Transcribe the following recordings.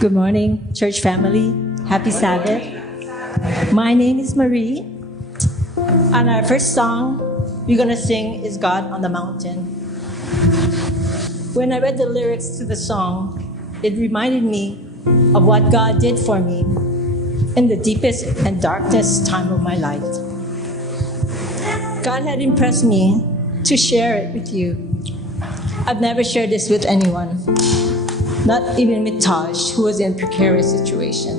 Good morning, church family. Happy Sabbath. My name is Marie, and our first song we're going to sing is God on the Mountain. When I read the lyrics to the song, it reminded me of what God did for me in the deepest and darkest time of my life. God had impressed me to share it with you. I've never shared this with anyone. Not even with Taj, who was in a precarious situation.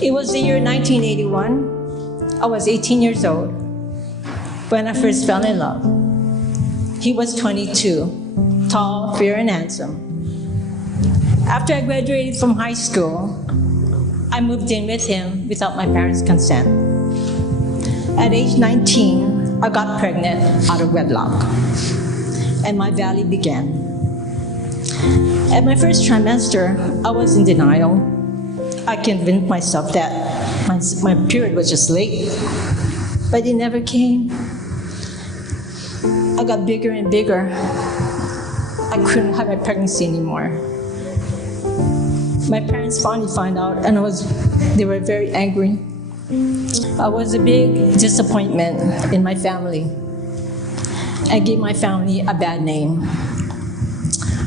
It was the year 1981. I was 18 years old when I first fell in love. He was 22, tall, fair, and handsome. After I graduated from high school, I moved in with him without my parents' consent. At age 19, I got pregnant out of wedlock, and my valley began. At my first trimester, I was in denial. I convinced myself that my period was just late, but it never came. I got bigger and bigger. I couldn't have my pregnancy anymore. My parents finally found out, and they were very angry. I was a big disappointment in my family. I gave my family a bad name.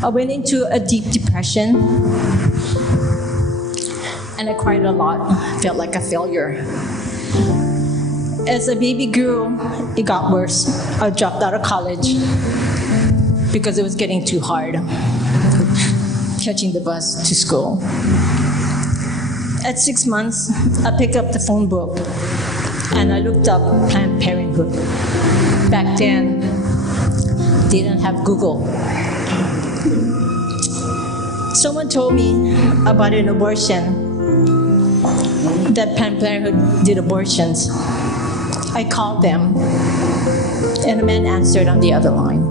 I went into a deep depression, and I cried a lot. I felt like a failure. As a baby grew, it got worse. I dropped out of college because it was getting too hard, catching the bus to school. At 6 months, I picked up the phone book, and I looked up Planned Parenthood. Back then, they didn't have Google. Someone told me about an abortion, that Planned Parenthood did abortions. I called them, and a man answered on the other line.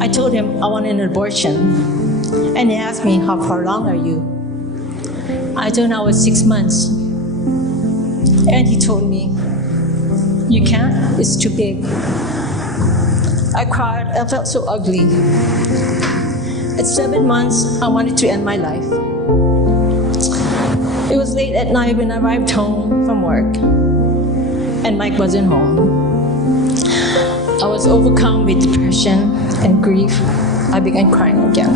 I told him I wanted an abortion, and he asked me, how far along are you? I told him I was 6 months, and he told me, you can't, it's too big. I cried, I felt so ugly. At 7 months, I wanted to end my life. It was late at night when I arrived home from work, and Mike wasn't home. I was overcome with depression and grief. I began crying again.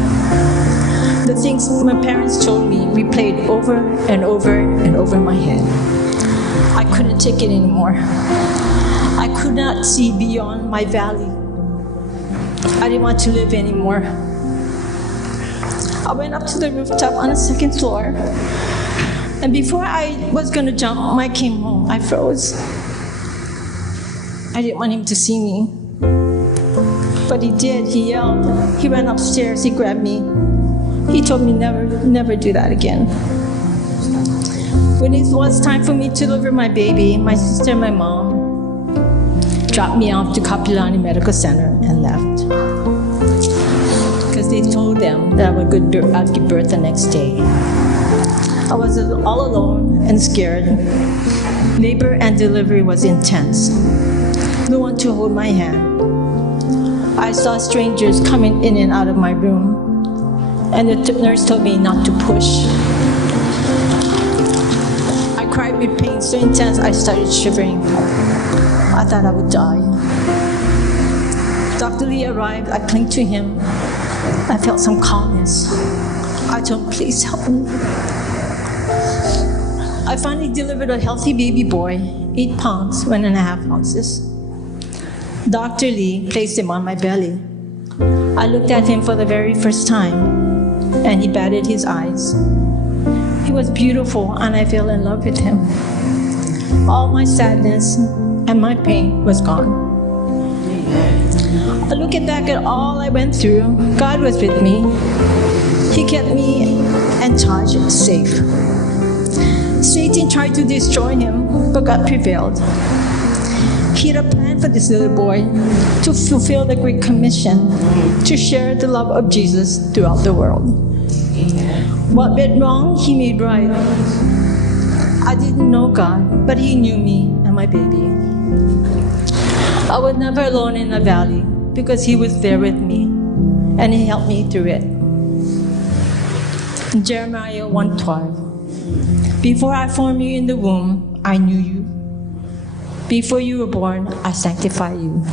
The things my parents told me replayed over and over and over in my head. I couldn't take it anymore. I could not see beyond my valley. I didn't want to live anymore. I went up to the rooftop on the second floor, and before I was going to jump, Mike came home. I froze. I didn't want him to see me, but he did. He yelled. He ran upstairs. He grabbed me. He told me never do that again. When it was time for me to deliver my baby, my sister and my mom dropped me off to Kapilani Medical Center and left. Because they told them that I'd give birth the next day. I was all alone and scared. Labor and delivery was intense. No one to hold my hand. I saw strangers coming in and out of my room, and the nurse told me not to push. I cried with pain so intense I started shivering. I thought I would die. Dr. Lee arrived. I clung to him. I felt some calmness. I told him, please help me. I finally delivered a healthy baby boy, 8 pounds, 1.5 ounces. Dr. Lee placed him on my belly. I looked at him for the very first time, and he batted his eyes. He was beautiful, and I fell in love with him. All my sadness and my pain was gone. Looking back at all I went through, God was with me. He kept me and Taj safe. Satan tried to destroy him, but God prevailed. He had a plan for this little boy to fulfill the Great Commission, to share the love of Jesus throughout the world. What went wrong, He made right. I didn't know God, but He knew me and my baby. I was never alone in the valley because He was there with me, and He helped me through it. Jeremiah 1:12. Before I formed you in the womb, I knew you. Before you were born, I sanctified you.